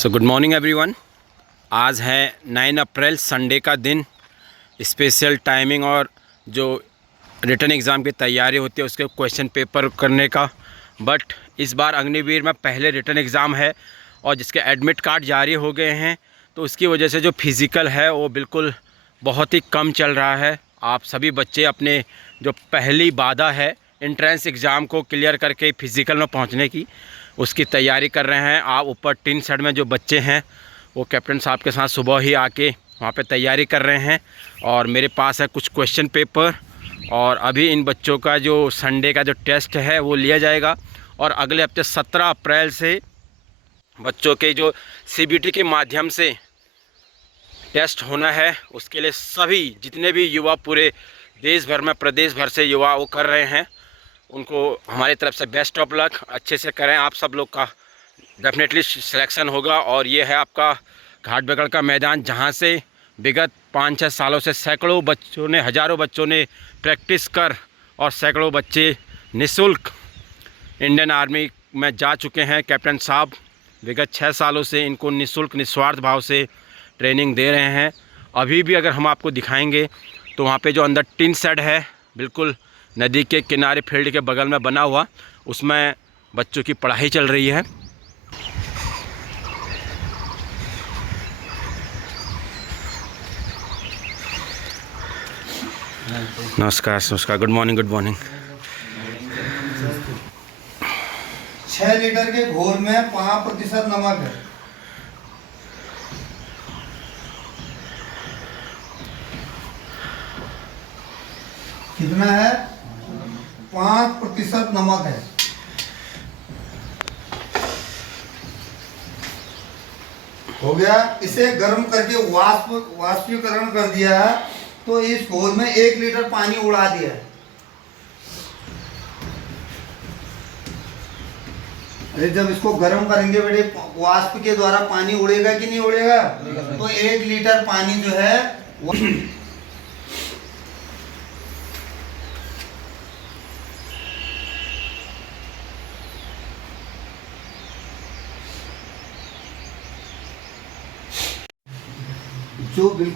So good morning everyone. आज है 9 अप्रैल Sunday का दिन। स्पेशल टाइमिंग और जो रिटन एग्ज़ाम की तैयारी होती है उसके क्वेश्चन पेपर करने का। बट इस बार अग्निवीर में पहले रिटन एग्ज़ाम है और जिसके एडमिट कार्ड जारी हो गए हैं, तो उसकी वजह से जो फिज़िकल है वो बिल्कुल बहुत ही कम चल रहा है। आप सभी बच्चे अपने जो पहली बाधा है एंट्रेंस एग्ज़ाम को क्लियर करके फिज़िकल में पहुंचने की, उसकी तैयारी कर रहे हैं। आप ऊपर टीन शेड में जो बच्चे हैं वो कैप्टन साहब के साथ सुबह ही आके वहाँ पे तैयारी कर रहे हैं। और मेरे पास है कुछ क्वेश्चन पेपर और अभी इन बच्चों का जो संडे का जो टेस्ट है वो लिया जाएगा। और अगले हफ्ते 17 अप्रैल से बच्चों के जो सीबीटी के माध्यम से टेस्ट होना है, उसके लिए सभी जितने भी युवा पूरे देश भर में प्रदेश भर से युवा वो कर रहे हैं, उनको हमारी तरफ से बेस्ट ऑफ लक। अच्छे से करें, आप सब लोग का डेफिनेटली सिलेक्शन होगा। और ये है आपका घाट बगड़ का मैदान, जहाँ से विगत 5-6 सालों से सैकड़ों बच्चों ने, हज़ारों बच्चों ने प्रैक्टिस कर और सैकड़ों बच्चे निःशुल्क इंडियन आर्मी में जा चुके हैं। कैप्टन साहब विगत 6 सालों से इनको निःशुल्क निस्वार्थ भाव से ट्रेनिंग दे रहे हैं। अभी भी अगर हम आपको दिखाएंगे तो वहाँ पे जो अंदर टिन शेड है, बिल्कुल नदी के किनारे फील्ड के बगल में बना हुआ, उसमें बच्चों की पढ़ाई चल रही है। नमस्कार नमस्कार, good morning good morning. 6 litre के घोल में 5% नमक है। कितना है? 5% नमक है। हो गया। इसे गर्म करके वाष्पीकरण कर दिया है, तो इस घोल में 1 लीटर पानी उड़ा दिया है। अरे जब इसको गर्म करेंगे बेटे, वाष्प के द्वारा पानी उड़ेगा कि नहीं उड़ेगा? तो 1 लीटर पानी जो है वो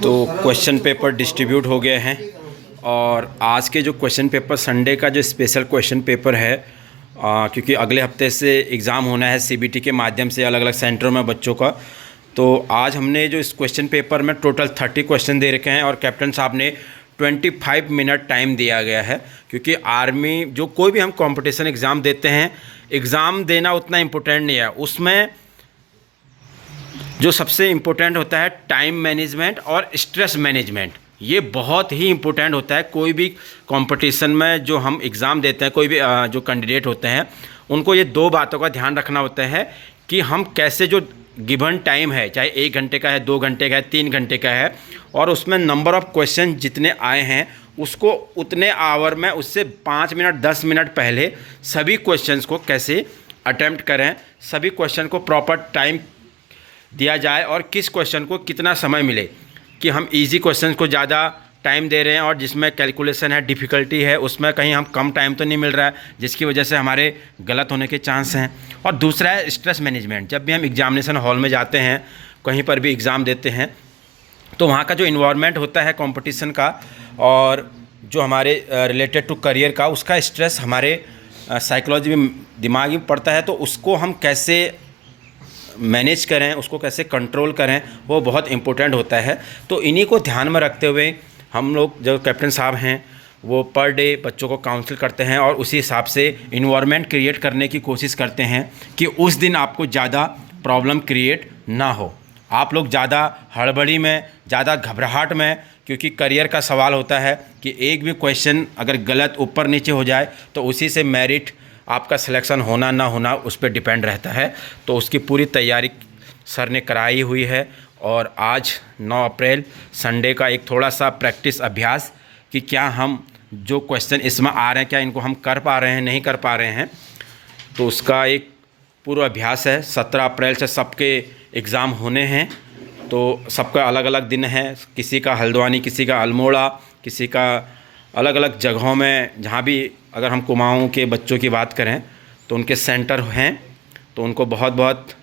तो क्वेश्चन पेपर डिस्ट्रीब्यूट हो गए हैं। और आज के जो क्वेश्चन पेपर, संडे का जो स्पेशल क्वेश्चन पेपर है, क्योंकि अगले हफ्ते से एग्ज़ाम होना है सीबीटी के माध्यम से अलग अलग सेंटरों में बच्चों का, तो आज हमने जो इस क्वेश्चन पेपर में टोटल 30 क्वेश्चन दे रखे हैं और कैप्टन साहब ने 25 मिनट टाइम दिया गया है। क्योंकि आर्मी जो कोई भी हम कंपटीशन एग्ज़ाम देते हैं, एग्ज़ाम देना उतना इम्पोर्टेंट नहीं है, उसमें जो सबसे इम्पोर्टेंट होता है टाइम मैनेजमेंट और स्ट्रेस मैनेजमेंट। ये बहुत ही इम्पोर्टेंट होता है। कोई भी कंपटीशन में जो हम एग्ज़ाम देते हैं, कोई भी जो कैंडिडेट होते हैं, उनको ये 2 बातों का ध्यान रखना होता है कि हम कैसे जो गिवन टाइम है, चाहे 1 घंटे का है, 2 घंटे का है, 3 घंटे का है, और उसमें नंबर ऑफ़ क्वेश्चन जितने आए हैं उसको उतने आवर में, उससे 5 मिनट 10 मिनट पहले सभी क्वेश्चंस को कैसे अटैम्प्ट करें, सभी क्वेश्चन को प्रॉपर टाइम दिया जाए और किस क्वेश्चन को कितना समय मिले, कि हम इजी क्वेश्चन को ज़्यादा टाइम दे रहे हैं और जिसमें कैलकुलेशन है, डिफ़िकल्टी है, उसमें कहीं हम कम टाइम तो नहीं मिल रहा है, जिसकी वजह से हमारे गलत होने के चांस हैं। और दूसरा है स्ट्रेस मैनेजमेंट। जब भी हम एग्जामिनेशन हॉल में जाते हैं, कहीं पर भी एग्ज़ाम देते हैं, तो वहाँ का जो इन्वायरमेंट होता है कंपटीशन का और जो हमारे रिलेटेड टू करियर का, उसका स्ट्रेस हमारे साइकोलॉजी में, दिमाग में पड़ता है। तो उसको हम कैसे मैनेज करें, उसको कैसे कंट्रोल करें, वो बहुत इम्पोर्टेंट होता है। तो इन्हीं को ध्यान में रखते हुए हम लोग, जो कैप्टन साहब हैं, वो पर डे बच्चों को काउंसिल करते हैं और उसी हिसाब से इन्वायरमेंट क्रिएट करने की कोशिश करते हैं कि उस दिन आपको ज़्यादा प्रॉब्लम क्रिएट ना हो, आप लोग ज़्यादा हड़बड़ी में, ज़्यादा घबराहट में, क्योंकि करियर का सवाल होता है कि एक भी क्वेश्चन अगर गलत ऊपर नीचे हो जाए तो उसी से मेरिट, आपका सिलेक्शन होना ना होना उस पर डिपेंड रहता है। तो उसकी पूरी तैयारी सर ने कराई हुई है। और आज 9 अप्रैल संडे का एक थोड़ा सा प्रैक्टिस अभ्यास कि क्या हम जो क्वेश्चन इसमें आ रहे हैं, क्या इनको हम कर पा रहे हैं, नहीं कर पा रहे हैं, तो उसका एक पूर्व अभ्यास है। 17 अप्रैल से सबके एग्ज़ाम होने हैं, तो सबका अलग अलग दिन है। किसी का हल्द्वानी, किसी का अल्मोड़ा, किसी का अलग अलग जगहों में, जहाँ भी अगर हम कुमाऊँ के बच्चों की बात करें तो उनके सेंटर हैं, तो उनको बहुत बहुत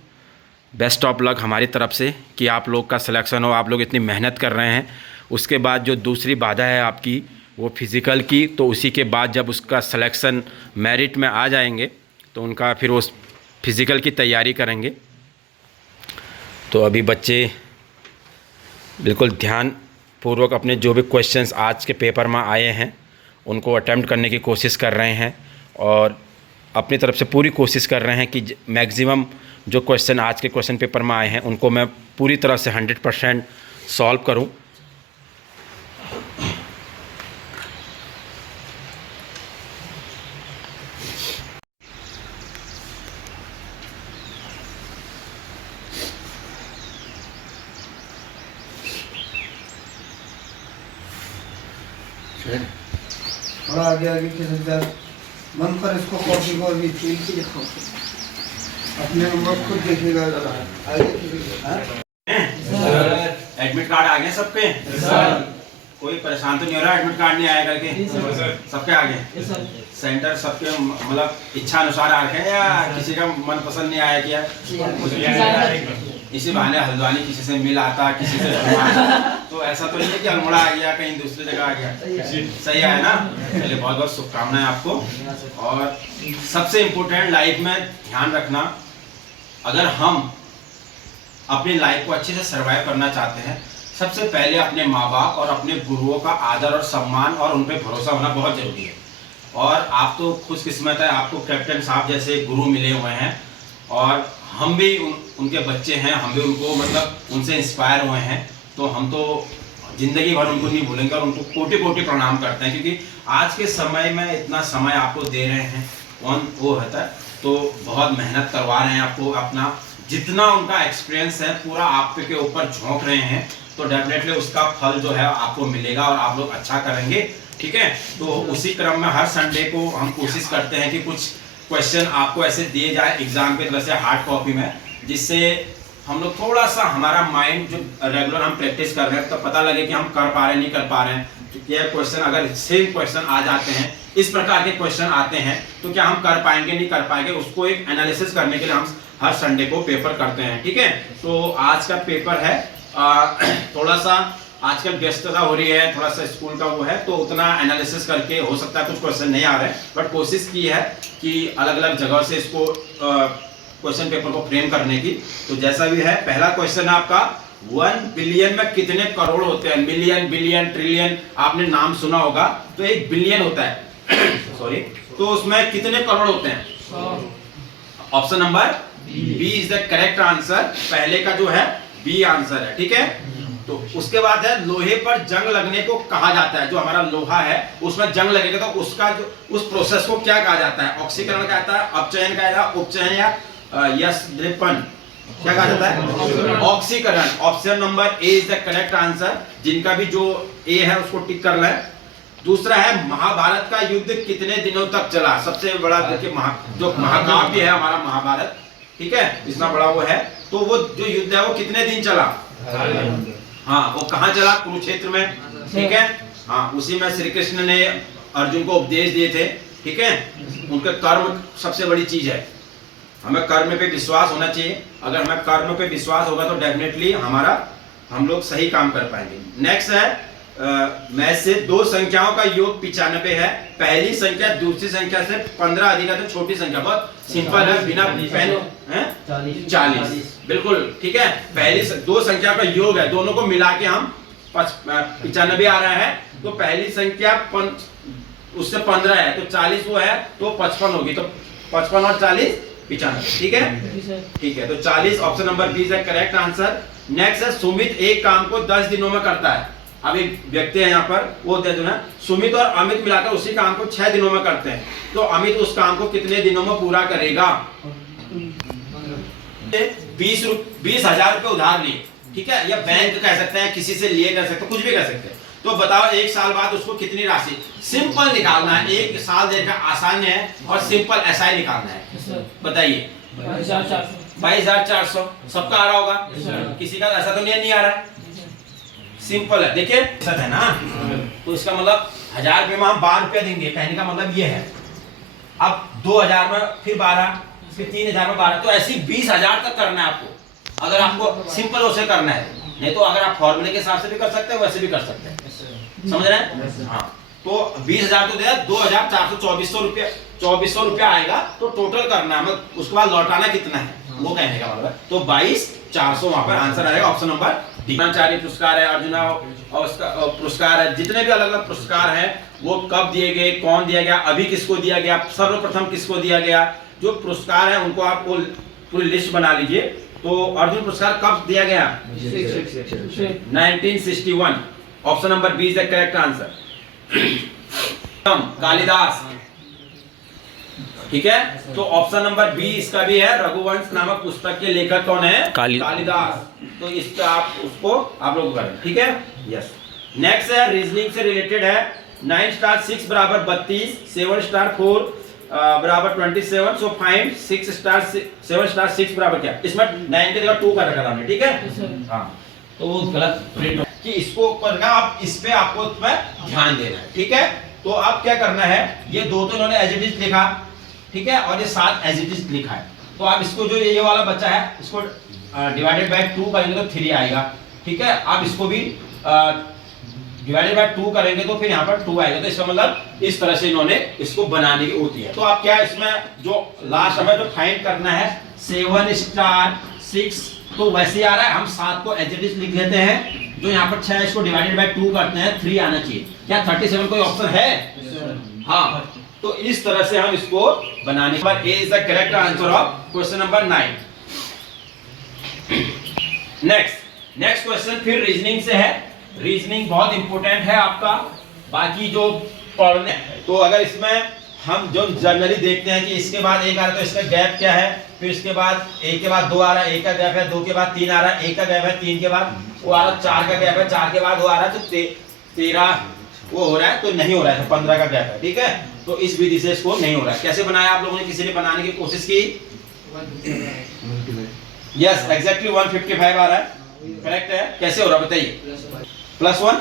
बेस्ट ऑफ लक हमारी तरफ से कि आप लोग का सिलेक्शन हो। आप लोग इतनी मेहनत कर रहे हैं। उसके बाद जो दूसरी बाधा है आपकी वो फिज़िकल की, तो उसी के बाद जब उसका सिलेक्शन मेरिट में आ जाएंगे तो उनका फिर वो फिज़िकल की तैयारी करेंगे। तो अभी बच्चे बिल्कुल ध्यानपूर्वक अपने जो भी क्वेश्चंस आज के पेपर में आए हैं उनको अटेम्प्ट करने की कोशिश कर रहे हैं और अपनी तरफ से पूरी कोशिश कर रहे हैं कि मैक्सिमम जो क्वेश्चन आज के क्वेश्चन पेपर में आए हैं उनको मैं पूरी तरह से 100% सॉल्व करूं। थोड़ा आगे आगे के सकता है। मन पर इसको कॉपी को अभी छील के दिखाओ, अपने नंबर खुद देखिएगा। आगे एडमिट कार्ड आ गए सबके? कोई परेशान तो नहीं हो रहा एडमिट कार्ड नहीं आया करके? सबके आ गए? सेंटर सबके मतलब इच्छा अनुसार आ गए या किसी का मन पसंद नहीं आया? क्या इसी बहाने हल्द्वानी किसी से मिल आता, किसी से तो ऐसा तो नहीं है कि अल्मोड़ा आ गया, कहीं दूसरी जगह आ गया? सही है ना? चलिए, बहुत बहुत शुभकामनाएं आपको। और सबसे इम्पोर्टेंट लाइफ में ध्यान रखना, अगर हम अपनी लाइफ को अच्छे से सर्वाइव करना चाहते हैं, सबसे पहले अपने माँ बाप और अपने गुरुओं का आदर और सम्मान और उन पर भरोसा होना बहुत ज़रूरी है। और आप तो खुशकिस्मत है, आपको कैप्टन साहब जैसे गुरु मिले हुए हैं और हम भी उनके बच्चे हैं, हम भी उनको मतलब उनसे इंस्पायर हुए हैं। तो हम तो ज़िंदगी भर उनको नहीं भूलेंगे और उनको कोटि कोटि प्रणाम करते हैं, क्योंकि आज के समय में इतना समय आपको दे रहे हैं, वो होता है तो बहुत मेहनत करवा रहे हैं आपको, अपना जितना उनका एक्सपीरियंस है पूरा आप के ऊपर झोंक रहे हैं, तो डेफिनेटली उसका फल जो है आपको मिलेगा और आप लोग अच्छा करेंगे। ठीक है, तो उसी क्रम में हर संडे को हम कोशिश करते हैं कि कुछ क्वेश्चन आपको ऐसे दिए जाए एग्जाम के तरफ से हार्ड कॉपी में, जिससे हम लोग थोड़ा सा हमारा माइंड जो रेगुलर हम प्रैक्टिस कर रहे हैं तो पता लगे कि हम कर पा रहे हैं नहीं कर पा रहे हैं। क्योंकि यह क्वेश्चन अगर सेम क्वेश्चन आ जाते हैं, इस प्रकार के क्वेश्चन आते हैं, तो क्या हम कर पाएंगे नहीं कर पाएंगे, उसको एक एनालिसिस करने के लिए हम हर संडे को पेपर करते हैं। ठीक है, तो आज का पेपर है थोड़ा सा आजकल व्यस्तता हो रही है, थोड़ा सा स्कूल का वो है, तो उतना एनालिसिस करके हो सकता है कुछ क्वेश्चन नहीं आ रहे, बट कोशिश की है कि अलग अलग जगह से इसको क्वेश्चन पेपर को फ्रेम करने की। तो जैसा भी है, पहला क्वेश्चन है आपका 1 बिलियन में कितने करोड़ होते हैं? मिलियन, बिलियन, ट्रिलियन आपने नाम सुना होगा, तो 1 बिलियन होता है सॉरी, तो उसमें कितने करोड़ होते हैं? Option number B is the correct answer. पहले का जो है बी आंसर है। ठीक है, तो उसके बाद है लोहे पर जंग लगने को कहा जाता है। जो हमारा लोहा है उसमें जंग लगेगा तो उसका जो उस प्रोसेस को क्या कहा जाता है? ऑक्सीकरण कहता है, अपचयन कहता है, उपचयन या यशद्रपन क्या कहा जाता है? ऑक्सीकरण। Option number A is the correct answer. जिनका भी जो ए है उसको टिक कर लें। दूसरा है महाभारत का युद्ध कितने दिनों तक चला? सबसे बड़ा देखिए जो महाकाव्य है हमारा महाभारत, ठीक है, इतना बड़ा वो है, तो वो जो युद्ध है वो कितने दिन चला? हाँ, वो कहाँ चला? कुरुक्षेत्र में। ठीक है, हाँ, उसी में श्री कृष्ण ने अर्जुन को उपदेश दिए थे। ठीक है, उनका कर्म सबसे बड़ी चीज है, हमें कर्म पे विश्वास होना चाहिए। अगर हमें कर्म पे विश्वास होगा तो डेफिनेटली हम लोग सही काम कर पाएंगे। नेक्स्ट है मैं से दो संख्याओं का योग 95 है। पहली संख्या दूसरी संख्या से 15 अधिक है तो छोटी संख्या, बहुत सिंपल है, बिना पेन है 40। बिल्कुल ठीक है, पहली दो संख्या का योग है, दोनों को मिला के हम 95 आ रहा है। तो पहली संख्या उससे 15 है तो 40 वो है तो 55 होगी, तो 55 और 40 95। ठीक है, ठीक है, तो 40 option number B is correct answer. Next है सुमित एक काम को 10 दिनों में करता है। अब एक व्यक्ति है यहाँ पर, वो दे दो ना, सुमित और अमित मिलाकर उसी काम को 6 दिनों में करते हैं, तो अमित उस काम को कितने दिनों में पूरा करेगा? 20,000 रुपए उधार लिए, ठीक है, या बैंक कह सकते हैं, किसी से लिए कह सकते हैं, कुछ भी कह सकते हैं। तो बताओ एक साल बाद उसको कितनी राशि? सिंपल निकालना है, एक साल देखना आसान है और सिंपल ऐसा ही निकालना है। बताइए 22,400 सबका आ रहा होगा, किसी का ऐसा तो नहीं आ रहा है, सिंपल है। देखिए सच है ना, तो इसका मतलब 1000 रुपये में हम 12 रुपया देंगे, कहने का मतलब ये है। अब 2000 में फिर 12, फिर 3000 में 12, तो ऐसी 20,000 तक करना है आपको। अगर आपको सिंपल उसे करना है, नहीं तो अगर आप फॉर्मूले के हिसाब से भी कर सकते हैं, वैसे भी कर सकते हैं, समझ रहे हैं? हाँ, तो 20,000 तो दिया, 2,400 रुपया आएगा, तो टोटल करना है, उसके बाद लौटाना कितना है वो कहने का मतलब। तो 22,400 वहां पर आंसर आएगा, ऑप्शन नंबर डी। द्रोणाचार्य पुरस्कार है, अर्जुना पुरस्कार है, जितने भी अलग अलग पुरस्कार हैं वो कब दिए गए, कौन दिया गया, अभी किसको दिया गया, सर्वप्रथम किसको दिया गया, जो पुरस्कार है उनको आप पूरी लिस्ट बना लीजिए। तो अर्जुन पुरस्कार कब दिया गया? 1961। Option number B is the correct answer. Kalidas, ठीक है, तो ऑप्शन नंबर बी इसका भी है। रघुवंश नामक पुस्तक के लेखक कौन है? कालिदास। तो इसका आप उसको आप लोग करें, ठीक है, यस। नेक्स्ट है रीजनिंग से रिलेटेड है। 9 स्टार 6 बराबर 32, 7 स्टार 4 बराबर 27, सो फाइंड 6 स्टार 7 स्टार 6 बराबर क्या? इसमें 9 की जगह 2 का रखा हमने, ठीक है, हाँ, तो गलत प्रिंट कि इसको करना, आप इस पे आपको ध्यान देना है, ठीक है। तो आप क्या करना है, ये दो तो इन्होंने एज इट इज लिखा, ठीक है, और ये 7 एज इट इज लिखा है। तो आप इसको जो ये वाला बच्चा है इसको डिवाइडेड बाय 2 करेंगे तो 3 आएगा, ठीक है। आप इसको भी डिवाइडेड बाय 2 करेंगे तो फिर यहाँ पर 2 आएगा। तो इसका मतलब इस तरह से इन्होंने इसको बनाने की होती है। तो आप क्या इसमें जो लास्ट हमें जो फाइंड करना है 7 स्टार 6, तो वैसे ही आ रहा है, हम 7 को एज इट इज लिख लेते हैं। जो यहाँ पर 6 इसको डिवाइडेड बाय 2 करते हैं, 3 आना चाहिए। क्या 37 कोई ऑप्शन है? हाँ, तो इस तरह से हम इसको बनाने के बाद A is the correct answer of question number 9। Next question फिर रीजनिंग से है। रीजनिंग बहुत इंपॉर्टेंट है आपका, बाकी जो पढ़ने, तो अगर इसमें हम जो जनरली देखते हैं कि इसके बाद एक आ रहा है तो इसका गैप क्या है, फिर इसके बाद एक के बाद 2 आ रहा है, एक का गैप है, 2 के बाद 3 आ रहा है, एक का गैप है, 3 के बाद वो आ रहा है, 4 का गैप है, 4 के बाद वो आ रहा है, तो 13 वो हो रहा है, तो नहीं हो रहा है, तो 15 का गैप है, ठीक है। तो इस विधि से इसको नहीं हो रहा है। कैसे बनाया आप लोगों ने? किसी ने बनाने की कोशिश की? यस, एग्जैक्टली 155 आ रहा है, करेक्ट है। कैसे हो रहा है बताइए? +1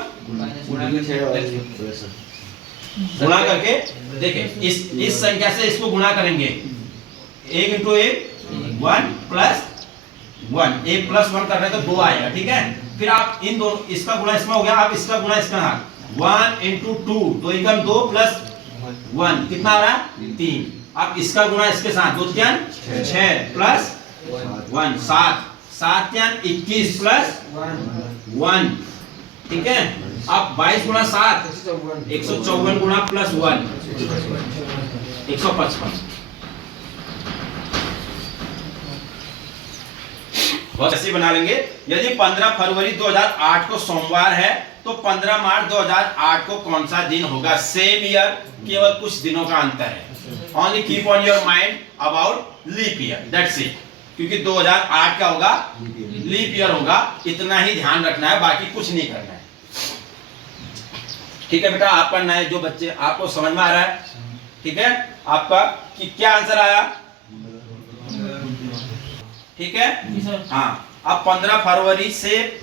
गुणा करके देखिए, इस संख्या से इसको गुणा करेंगे, 1 × 1 1 + 1, 1 + 1 कर रहे हैं तो 2 आएगा, ठीक है। फिर आप इन दोनों, इसका गुणा इसमें हो गया, आप इसका गुणा इसका, 1 × 2, 2 × 2 + 1 कितना आ रहा है? 3। अब इसका गुणा इसके साथ, 2 × 6 + 1 7, 7 × 21 + 1, ठीक है। अब 22 × 7 154 गुणा +1 155। बहुत ऐसे बना लेंगे। यदि 15 फरवरी 2008 को सोमवार है तो 15 मार्च 2008 को कौन सा दिन होगा? सेम ईयर, केवल कुछ दिनों का अंतर है। Only keep on your mind about leap year, that's it. क्योंकि 2008 का होगा, लीप ईयर होगा, इतना ही ध्यान रखना है, बाकी कुछ नहीं करना है, ठीक है बेटा। आप पढ़ना है, जो बच्चे आपको समझ में आ रहा है, ठीक है। आपका कि क्या आंसर आया? ठीक है, हाँ। अब 15 फरवरी से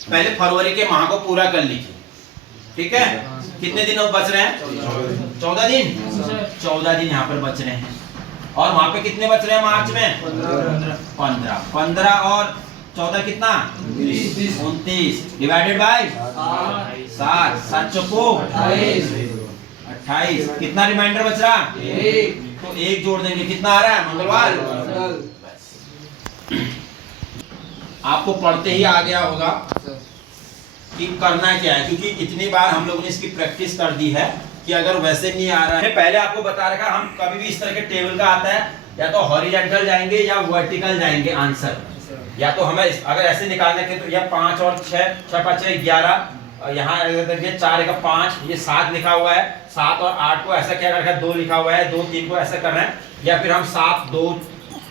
पहले फरवरी के माह को पूरा कर लीजिए, ठीक है। कितने दिन अब बच रहे हैं? 14 दिन। 14 दिन यहाँ पर बच रहे हैं। और वहां पे कितने बच रहे हैं मार्च में? 15। 15 और 14 कितना? 29 डिवाइडेड बाय 7, 7 चौको 28। कितना रिमाइंडर बच रहा? 1। तो 1 जोड़ देंगे, कितना आ रहा है? मंगलवार। आपको पढ़ते ही आ गया होगा कि करना क्या है, क्योंकि इतनी बार हम लोगों ने इसकी प्रैक्टिस कर दी है कि अगर वैसे नहीं आ रहा है, पहले आपको बता रखा, हम कभी भी इस तरह के टेबल का आता है या तो हॉरिजॉन्टल जाएंगे या वर्टिकल जाएंगे आंसर, या तो हमें अगर ऐसे निकालने के तो या 5 और 6, 6 5 6 11, यहाँ 4 1 5, ये 7 लिखा हुआ है, 7 और 8 को ऐसा क्या रखा है? 2 लिखा हुआ है, 2 3 को ऐसा कर रहे हैं, या फिर हम 7 2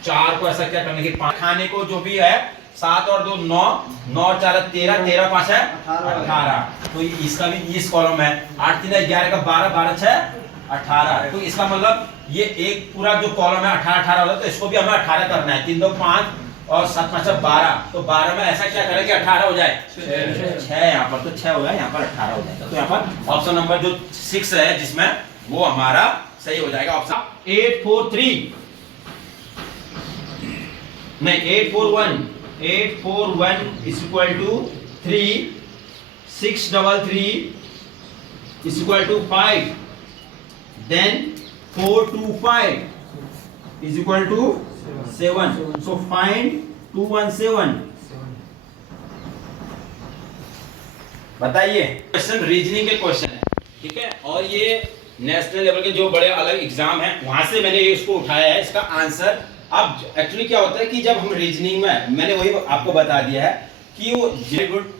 4 को ऐसा क्या करने की 5 खाने को जो भी है, 7 और 2 9, 9 और 4 13, 13 5 है 18। तो इसका भी इस कॉलम है, 8 3 11 का 12, 12 6 18। तो इसका मतलब ये एक पूरा जो कॉलम है 18 18 होगा, तो इसको भी हमें 18 करना है। 3 2 5 और 7 5 12, तो 12 में ऐसा क्या करें कि 18 हो जाए, 6 यहाँ पर, तो 6 हो जाए, यहाँ पर 18 हो जाएगा। तो यहाँ पर ऑप्शन नंबर जो 6 है जिसमें, वो हमारा सही हो जाएगा। ऑप्शन 8 4 3 नहीं 8 4 1 8 4 1 is equal to 3, 6 3 3 is equal to 5, then 4 2 5 is equal to 7. So find 217. बताइए, क्वेश्चन रीजनिंग के क्वेश्चन है, ठीक है, और ये नेशनल लेवल के जो बड़े अलग एग्जाम हैं वहां से मैंने ये इसको उठाया है। इसका आंसर अब एक्चुअली क्या होता है कि जब हम रीजनिंग में, मैंने वही आपको बता दिया है कि वो वेरी गुड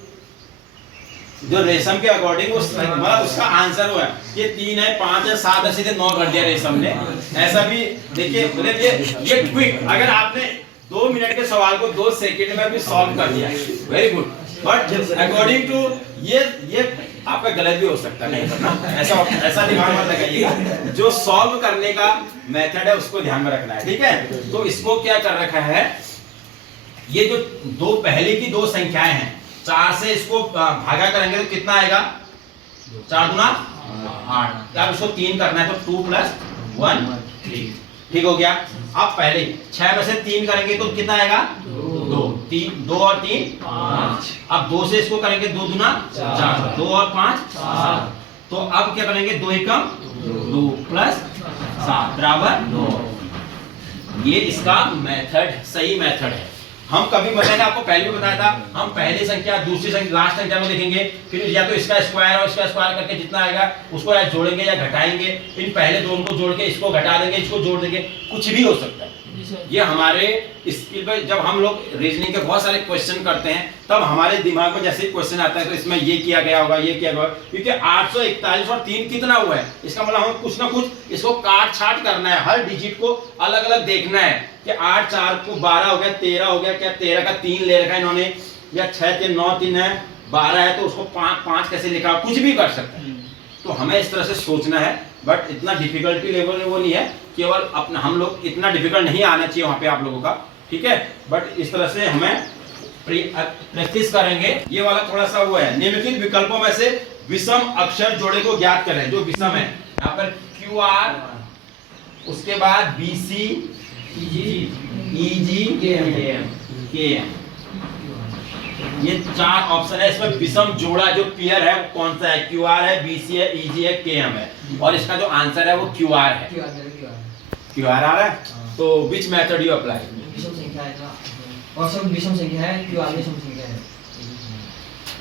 जो रेशम के अकॉर्डिंग वो मतलब उसका आंसर वो है, ये 3 है 5 है 7 है, सीधे 9 कर दिया रेशम ने। ऐसा भी देखिए, मतलब ये क्विक, अगर आपने 2 मिनट के सवाल को 2 सेकंड में भी सॉल्व कर दिया, very good. But according to ये आपका गलत भी हो सकता है, ऐसा दिमाग मत लगाइएगा। जो सॉल्व करने का मेथड है उसको ध्यान में रखना है, ठीक है। तो इसको क्या कर रखा है, ये जो पहले की 2 संख्याएं हैं, 4 से इसको भागा करेंगे तो कितना आएगा, 4 दूना 8। अब इसको 3 करना है तो 2 + 1 3, ठीक हो गया। अब पहले 6 में से 3 करेंगे तो कितना आएगा, 2 3 2 और 3 5। अब 2 से इसको करेंगे 2 दूना 4, 2 और 5 7। तो अब क्या करेंगे, 2 एकम 2 + 7 = 9। ये इसका मेथड, सही मेथड है। हम कभी मैंने आपको पहले भी बताया था, हम पहली संख्या दूसरी संख्या लास्ट संख्या में देखेंगे, फिर या तो इसका स्क्वायर और इसका स्क्वायर करके जितना आएगा उसको या जोड़ेंगे या घटाएंगे, इन पहले दोनों को जोड़ के इसको घटा देंगे, इसको जोड़ देंगे, कुछ भी हो सकता है। ये हमारे स्किल पे जब हम लोग रीजनिंग के बहुत सारे क्वेश्चन करते हैं तब हमारे दिमाग में जैसे क्वेश्चन आता है तो इसमें ये किया गया होगा, ये किया गया, क्योंकि 841 और 3 कितना हुआ है, इसका मतलब हमें कुछ ना कुछ इसको काट छाट करना है, हर डिजिट को अलग अलग देखना है कि 8 4 को 12 हो गया, 13 हो गया, क्या 13 का 3 ले रखा है इन्होंने, या 6 3 9 3 है, 12 है तो उसको 5 कैसे लिखा, कुछ भी कर सकते हैं। तो हमें इस तरह से सोचना है, बट इतना डिफिकल्टी लेवल वो नहीं है, केवल अपना हम लोग इतना डिफिकल्ट नहीं आना चाहिए वहां पे आप लोगों का, ठीक है। बट इस तरह से हमें प्रैक्टिस करेंगे। ये वाला थोड़ा सा वो है, निम्नलिखित विकल्पों में से विषम अक्षर जोड़े को ज्ञात करें। जो विषम है यहाँ पर QR, उसके बाद BC, EG, KM, ये 4 ऑप्शन है। इसमें विषम जोड़ा जो पेयर है वो कौन सा है, QR है, BC है, EG है, KM है, और इसका जो आंसर है वो QR है। QR आ रहा है, तो विच मेथड यू अप्लाई, विषम संख्या है ना, और सब विषम संख्या है, QR विषम संख्या है।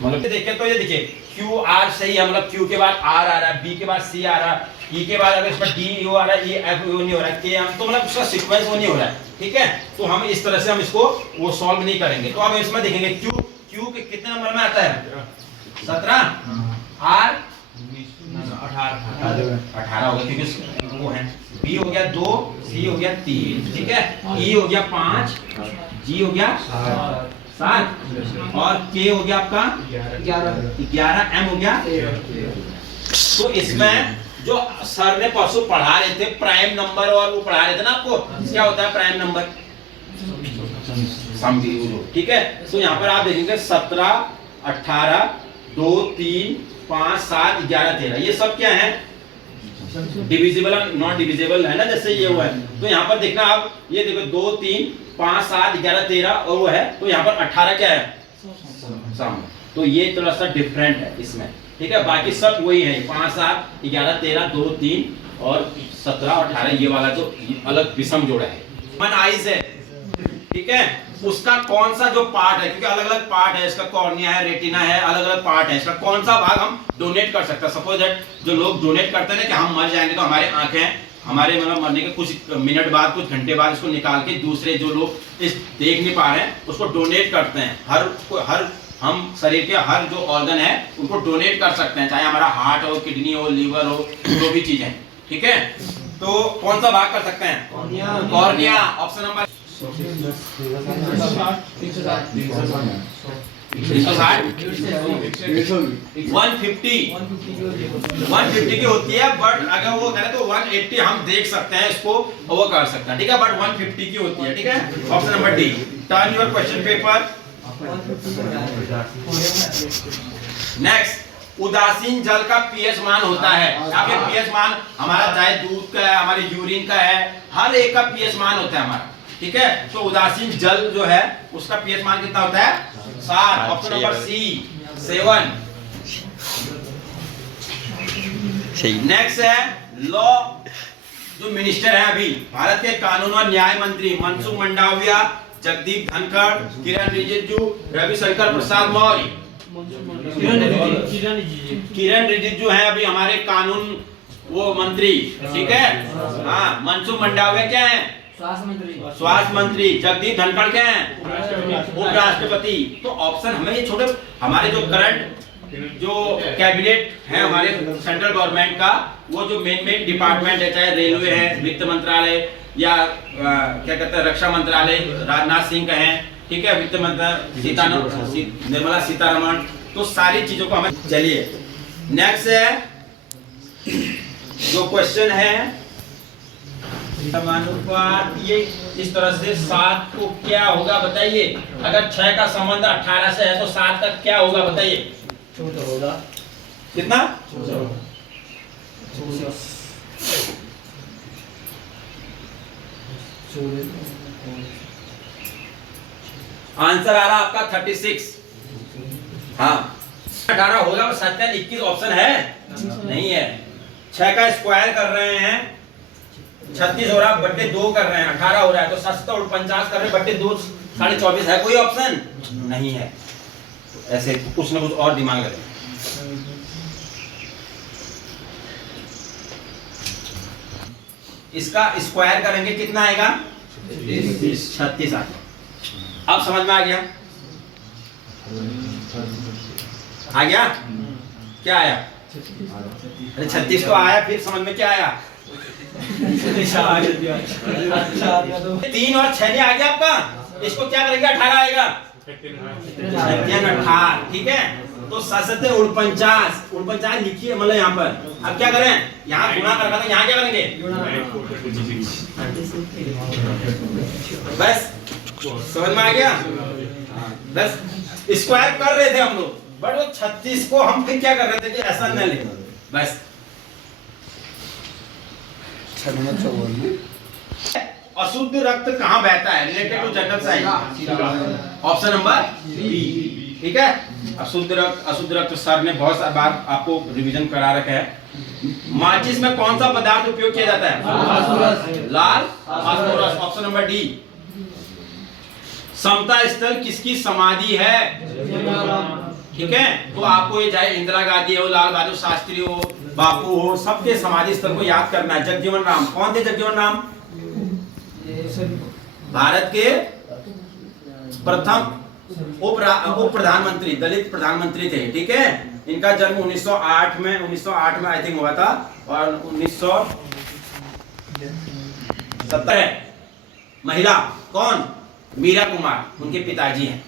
मतलब देखिए तो ये देखिए QR सही है, मतलब Q के बाद R आ रहा है, B के बाद C आ रहा है, E के बाद अगर इसमें D U आ रहा है, E F U नहीं हो रहा है, KM, तो मतलब उसका सीक्वेंस वो नहीं हो रहा है, ठीक है। तो हम इस तरह से हम इसको वो सॉल्व नहीं करेंगे। तो अब इसमें देखेंगे Q के कितने नंबर में आता है, 17, R 18 होगा क्योंकि वो है, B हो गया 2, C हो गया 3, ठीक है, E हो गया 5, G हो गया 7 और K हो गया आपका 11, M हो गया। तो इसमें जो सर ने परसों पढ़ा रहे थे प्राइम नंबर, और वो पढ़ा रहे थे ना आपको क्या होता है प्राइम नंबर, ठीक है। तो यहाँ पर आप देखेंगे 17 18 2 3 5 7 11 13, ये सब क्या है, डिविजिबल और नॉन डिविजिबल है ना, जैसे ये हुआ है। तो यहाँ पर देखना आप, ये देखो 2 3 5 7 11 13 और वो है, तो यहाँ पर 18 क्या है, सम। तो ये थोड़ा सा डिफरेंट है इसमें, ठीक है। बाकी सब वही है, 5 7 11 13 2 3 और 17 18, ये वाला जो अलग विषम जोड़ा है। मन आइज है, ठीक है, उसका कौन सा जो पार्ट है, क्योंकि अलग अलग पार्ट है, इसका कॉर्निया है, रेटिना है, अलग अलग पार्ट है, इसका कौन सा भाग हम डोनेट कर सकते हैं। सपोज दैट जो लोग डोनेट करते हैं ना कि हम मर जाएंगे तो हमारे आंखें, हमारे मतलब मरने के कुछ मिनट बाद, कुछ घंटे बाद इसको निकाल के दूसरे जो लोग इस देख नहीं पा रहे हैं उसको डोनेट करते हैं। हर हम शरीर के हर जो ऑर्गन है उनको डोनेट कर सकते हैं, चाहे हमारा हार्ट हो, किडनी हो, लीवर हो, जो भी चीजें, ठीक है। तो कौन सा भाग कर सकते हैं, कॉर्निया, ऑप्शन नंबर 150 की होती है, बट अगर वो करे तो 180 हम देख सकते हैं इसको, वो कर सकते हैं, ठीक है, बट 150 की होती है, ठीक है। Option number D, turn your question paper. Next, उदासीन जल का पीएच मान होता है। अब पीएच मान हमारा चाहे दूध का है, हमारे यूरिन का है, हर एक का पीएच मान होता है हमारा, ठीक है, तो उदासीन जल जो है उसका पीएच मान कितना होता है? 7। ऑप्शन नंबर सी 7 सही। नेक्स्ट है लॉ, जो मिनिस्टर है अभी भारत के कानून और न्याय मंत्री मनसुख मंडाविया, जगदीप धनखड़, किरण रिजिजू, रविशंकर प्रसाद मौर्य। किरण रिजिजू है अभी हमारे कानून वो मंत्री, ठीक है। हाँ, मनसुख मंडाविया क्या है? स्वास्थ्य मंत्री। जगदीप धनखड़ क्या है? उपराष्ट्रपति। तो ऑप्शन हमें ये छोटे हमारे जो करंट जो कैबिनेट है हमारे सेंट्रल गवर्नमेंट का, वो जो मेन डिपार्टमेंट है, चाहे रेलवे है, वित्त मंत्रालय या क्या कहते हैं रक्षा मंत्रालय, राजनाथ सिंह का है, ठीक है, वित्त मंत्री निर्मला सीतारमण, तो सारी चीजों को हमें। चलिए नेक्स्ट है जो क्वेश्चन है समानुपात, ये इस तरह से 7 को क्या होगा बताइए। अगर 6 का संबंध 18 से है तो 7 का क्या होगा बताइए? कितना? आंसर आ रहा आपका 36। हाँ 18 होगा, 7 21 ऑप्शन है नहीं है। 6 का स्क्वायर कर रहे हैं 36 हो रहा, बट्टे 2 कर रहे हैं 18 हो रहा है, तो 7 और 50 कर रहे हैं, बट्टे 2 24.5 है। कोई ऑप्शन नहीं है। ऐसे कुछ ना कुछ और दिमाग लगे। इसका स्क्वायर करेंगे कितना आएगा? 36 आ गया। अब समझ में आ गया? आ गया? क्या आया? अरे 36 तो आया, फिर समझ में क्या आया? 3 और 6 आ गया आपका। इसको क्या करेंगे? 18 आएगा। 18, ठीक है। तो 7 49 लिखिए, मतलब यहाँ पर। अब क्या करें? यहाँ गुणा करना, तो यहाँ क्या करेंगे? बस समझ में आ गया? बस स्क्वायर कर रहे थे हम लोग, बट वो 36 को हम फिर क्या कर रहे थे कि ऐसा न लिखो। बस अशुद्ध रक्त कहाँ बहता है? Related to general science. Option number B, ठीक है। अशुद्ध रक्त सर ने बहुत सारी बार आपको रिवीजन करा रखा है। माचिस में कौन सा पदार्थ उपयोग किया जाता है? लाल phosphorus. Option number D. Samta Sthal किसकी समाधि है? ठीक है। तो आपको ये चाहे इंदिरा गांधी हो, लाल बहादुर शास्त्री हो, बापू हो, सबके समाधि स्थल को याद करना है। जगजीवन राम कौन थे? जगजीवन राम भारत के प्रथम उप प्रधानमंत्री, दलित प्रधानमंत्री थे, ठीक है। इनका जन्म 1908 में आई थिंक हुआ था, और 1970। महिला कौन? मीरा कुमार, उनके पिताजी हैं,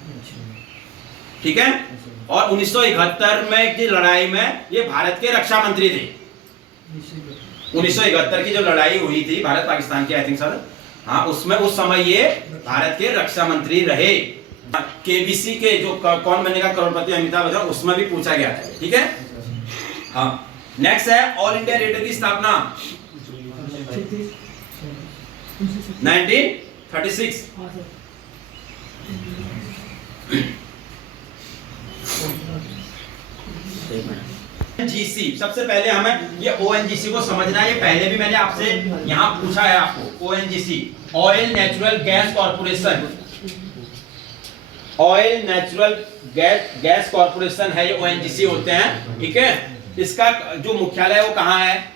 ठीक है। और 1971 में की लड़ाई में ये भारत के रक्षा मंत्री थे। 1971 की जो लड़ाई हुई थी भारत पाकिस्तान की, आई थिंक सर, हाँ, उसमें उस समय ये भारत के रक्षा मंत्री रहे। केबीसी के जो कौन बनेगा करोड़पति अमिताभ बच्चन, उसमें भी पूछा गया था, ठीक है। हाँ नेक्स्ट है ऑल इंडिया रेडियो की स्थापना 1936। ONGC, सबसे पहले हमें ये ONGC को समझना है। ये पहले भी मैंने आपसे यहाँ पूछा है आपको। ONGC oil natural gas corporation, oil natural gas corporation है, ये ONGC होते हैं, ठीक है। इसका जो मुख्यालय है वो कहाँ है?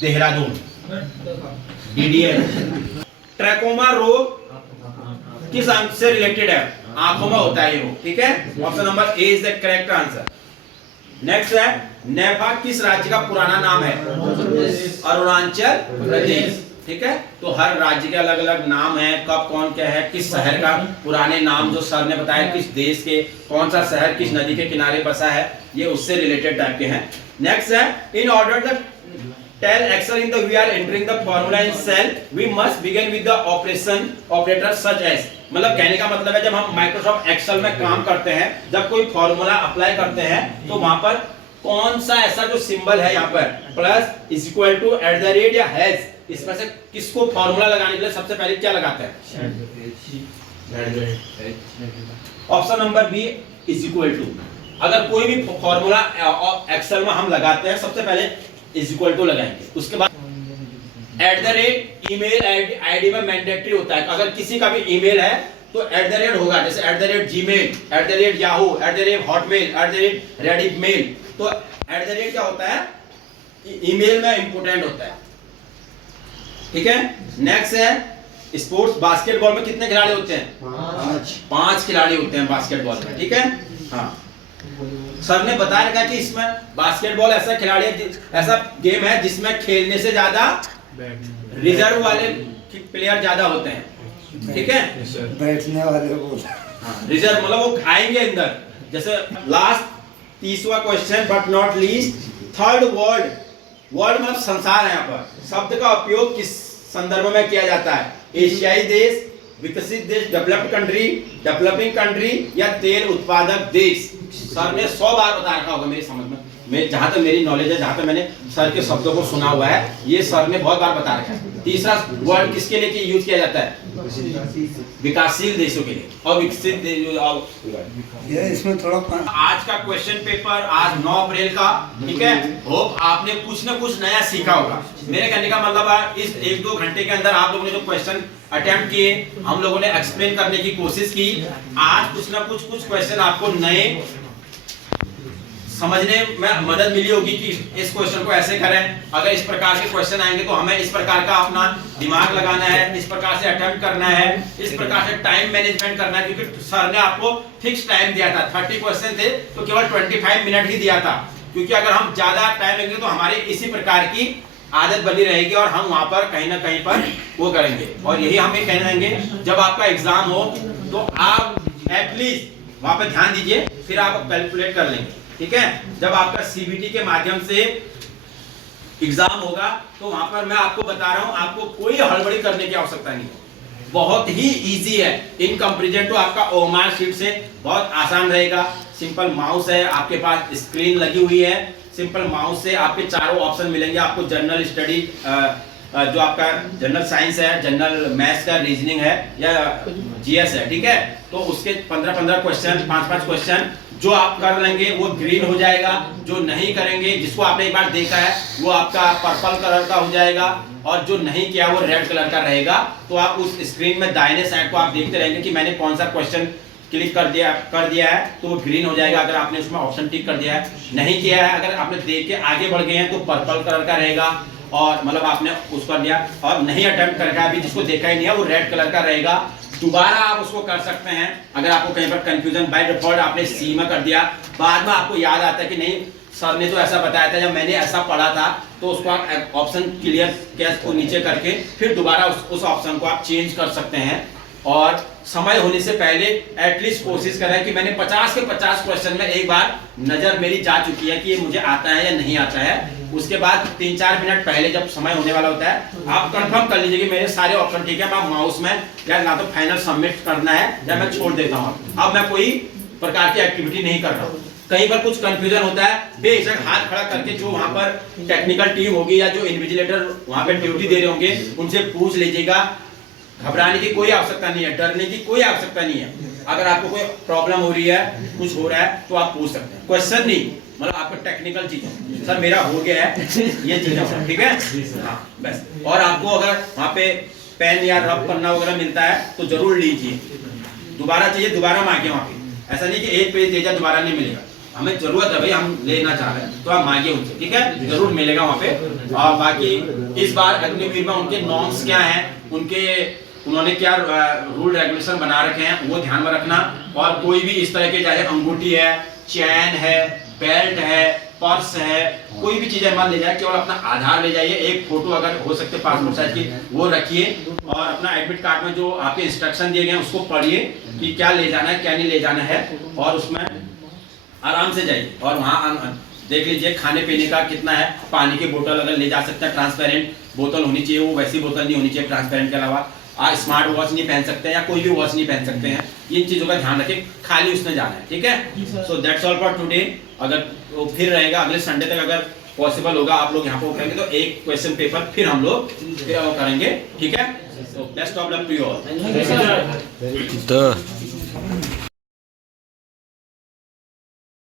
देहरादून, DDL। ट्रैकोमा रोग किस अंग से रिलेटेड है? आंखों में होता है ये रोग, ठीक है। Option number A is the correct answer. Next है नेपा किस राज्य का पुराना नाम है? अरुणाचल प्रदेश, ठीक है। तो हर राज्य के अलग अलग नाम है, कब कौन क्या है, किस शहर का पुराने नाम जो सर ने बताया, किस देश के कौन सा शहर किस नदी के किनारे बसा है, ये उससे रिलेटेड टाइप के हैं। नेक्स्ट है in order the tell Excel in the we are entering the formula in cell we must begin with the operator such as. मतलब कहने का मतलब है जब हम माइक्रोसॉफ्ट एक्सेल में काम करते हैं, जब कोई फॉर्मूला अप्लाई करते हैं, तो वहां पर कौन सा ऐसा जो सिंबल है यहाँ पर plus is equal to at the rate या हैज, इसमें से किसको फॉर्मूला लगाने के लिए सबसे पहले क्या लगाते हैं? Option number B is equal to. अगर कोई भी फॉर्मूला एक्सेल में हम लगाते हैं सबसे पहले इज इक्वल टू लगाएंगे, उसके बाद @ ईमेल आईडी में मैंडेटरी होता है। अगर किसी का भी ईमेल है तो @ होगा, जैसे @gmail, @yahoo, @hotmail, @redditmail। तो @ क्या होता है? ईमेल में इंपोर्टेंट होता है, ठीक है। नेक्स्ट है स्पोर्ट्स, बास्केटबॉल में कितने खिलाड़ी होते हैं? 5 खिलाड़ी होते हैं बास्केटबॉल में, ठीक है। हाँ, सर ने बता रखा कि इसमें बास्केटबॉल ऐसा खिलाड़ी है, ऐसा गेम है जिसमें खेलने से ज्यादा रिजर्व वाले प्लेयर ज्यादा होते हैं, ठीक है। बैठने वाले बोल, रिजर्व मतलब वो खाएंगे अंदर। जैसे लास्ट 30वां question but not least, third world मतलब संसार है। यहाँ पर शब्द का उपयोग किस संदर्भ में किया जाता है? एशियाई देश, विकसित देश, डेवलप्ड कंट्री, डेवलपिंग कंट्री या तेल उत्पादक देश। सर ने 100 बार बता रखा होगा मेरी समझ में, जहां तक मेरी नॉलेज है, जहां तक मैंने सर के शब्दों को सुना हुआ है, ये सर ने बहुत बार बता रखा है। तीसरा वर्ड किसके लिए यूज किया जाता है? विकासशील देशों के लिए और विकसित ये इसमें थोड़ा आज का क्वेश्चन पेपर आज 9 अप्रैल का, ठीक है। होप आपने कुछ ना कुछ नया सीखा होगा। मेरे कहने का मतलब है इस 1-2 घंटे के अंदर आप लोगों ने जो क्वेश्चन अटेम्प्ट किए, हम लोगों ने एक्सप्लेन करने की कोशिश की। आज कुछ ना कुछ क्वेश्चन आपको नए समझने में मदद मिली होगी कि इस क्वेश्चन को ऐसे करें। अगर इस प्रकार के क्वेश्चन आएंगे तो हमें इस प्रकार का अपना दिमाग लगाना है, इस प्रकार से अटेम्प्ट करना है, इस प्रकार से टाइम मैनेजमेंट करना है। क्योंकि सर ने आपको फिक्स टाइम दिया था, 30 क्वेश्चन थे तो केवल 25 मिनट ही दिया था। क्योंकि अगर हम ज्यादा टाइम लेंगे तो हमारी इसी प्रकार की आदत बनी रहेगी और हम वहां पर कहीं ना कहीं पर वो करेंगे। और यही हम ये कहने देंगे, जब आपका एग्जाम हो तो आप एटलीस्ट वहां पर ध्यान दीजिए, फिर आप कैलकुलेट कर लेंगे, ठीक है। जब आपका सीबीटी के माध्यम से एग्जाम होगा तो वहां पर मैं आपको बता रहा हूं, आपको कोई हड़बड़ी करने की आवश्यकता नहीं है, बहुत ही इजी है। इन कंपैरिजन टू आपका ओएमआर शीट से बहुत आसान रहेगा। सिंपल माउस है, आपके पास स्क्रीन लगी हुई है, सिंपल माउस से आपके चारों ऑप्शन मिलेंगे आपको। जनरल स्टडी, जो आपका जनरल साइंस है, जनरल मैथ्स का रीजनिंग है या जीएस है, ठीक है। तो उसके 15-15 क्वेश्चन, 5-5 क्वेश्चन जो आप कर लेंगे वो ग्रीन हो जाएगा, जो नहीं करेंगे, जिसको आपने एक बार देखा है वो आपका पर्पल कलर का हो जाएगा, और जो नहीं किया वो रेड कलर का रहेगा। तो आप उस स्क्रीन में दाहिने साइड को आप देखते रहेंगे कि मैंने कौन सा क्वेश्चन क्लिक कर दिया है तो वो ग्रीन हो जाएगा अगर आपने उसमें ऑप्शन टिक कर दिया है। नहीं किया है, अगर आपने देख के आगे बढ़ गए हैं तो पर्पल कलर का रहेगा, और मतलब आपने उस कर दिया। और नहीं अटेम्प्ट करके अभी जिसको देखा ही नहीं है वो रेड कलर का रहेगा। दोबारा आप उसको कर सकते हैं अगर आपको कहीं पर कंफ्यूजन, बाय डिफॉल्ट आपने सी में कर दिया, बाद में आपको याद आता है कि नहीं सर ने तो ऐसा बताया था, जब मैंने ऐसा पढ़ा था, तो उसको आप ऑप्शन क्लियर कैश को नीचे करके फिर दोबारा उस ऑप्शन को आप चेंज कर सकते हैं। और समय होने से पहले एटलीस्ट कोशिश करें कि मैंने 50 के 50 क्वेश्चन में एक बार नजर मेरी जा चुकी है कि ये मुझे आता है या नहीं आता है। उसके बाद 3-4 मिनट पहले जब समय होने वाला होता है आप कंफर्म कर लीजिए कि मेरे सारे ऑप्शन ठीक है, मैं माउस में या ना तो फाइनल सबमिट करना है या मैं छोड़ देता हूँ। अब मैं कोई प्रकार की एक्टिविटी नहीं कर रहा हूँ। कहीं पर कुछ कंफ्यूजन होता है, बेशक हाथ खड़ा करके जो वहां पर टेक्निकल टीम होगी या जो इन्विजिलेटर वहां पर ड्यूटी दे रहे होंगे उनसे पूछ लीजिएगा। घबराने की कोई आवश्यकता नहीं है, डरने की कोई आवश्यकता नहीं है। अगर आपको कोई प्रॉब्लम हो रही है, कुछ हो रहा है तो आप पूछ सकते हैं। क्वेश्चन नहीं, मतलब आपका टेक्निकल चीज है, सर मेरा हो गया है ये चीज है, ठीक है हाँ बस। और आपको अगर वहाँ पे पेन या रब पन्ना वगैरह मिलता है तो जरूर लीजिए। दोबारा चाहिए दोबारा मांगे वहाँ पे, ऐसा नहीं कि एक पेज दे जाए दोबारा नहीं मिलेगा। हमें जरूरत है भाई, हम लेना चाह रहे हैं तो आप मांगिए उनसे, ठीक है, जरूर मिलेगा वहाँ पे। और बाकी इस बार अग्निवीर में उनके नॉर्म्स क्या हैं, उन्होंने क्या रूल रेगुलेशन बना रखे हैं वो ध्यान में रखना। और कोई भी इस तरह के चाहे अंगूठी है, चैन है, बेल्ट है, पर्स है, कोई भी चीजें मत ले जाए, केवल अपना आधार ले जाइए, एक फोटो अगर हो सकते पासपोर्ट साइज की वो रखिए, और अपना एडमिट कार्ड में जो आपके इंस्ट्रक्शन दिए गए हैं उसको पढ़िए कि क्या ले जाना है क्या नहीं ले जाना है, और उसमें आराम से जाइए। और वहाँ देख लीजिए खाने पीने का कितना है, पानी की बोतल अगर ले जा सकते हैं, ट्रांसपेरेंट बोतल होनी चाहिए, वो वैसी बोतल नहीं होनी चाहिए ट्रांसपेरेंट के अलावा। स्मार्ट वॉच नहीं पहन सकते हैं या कोई भी वॉच नहीं पहन सकते हैं, इन चीजों का ध्यान रखें, खाली उसमें जाना है, ठीक है। So that's all for today. अगर वो फिर रहेगा अगले संडे तक, अगर पॉसिबल होगा आप लोग यहाँ पर करेंगे तो एक क्वेश्चन पेपर फिर हम लोग फिर वो करेंगे, ठीक है। So best of luck to you all. Thank you, sir.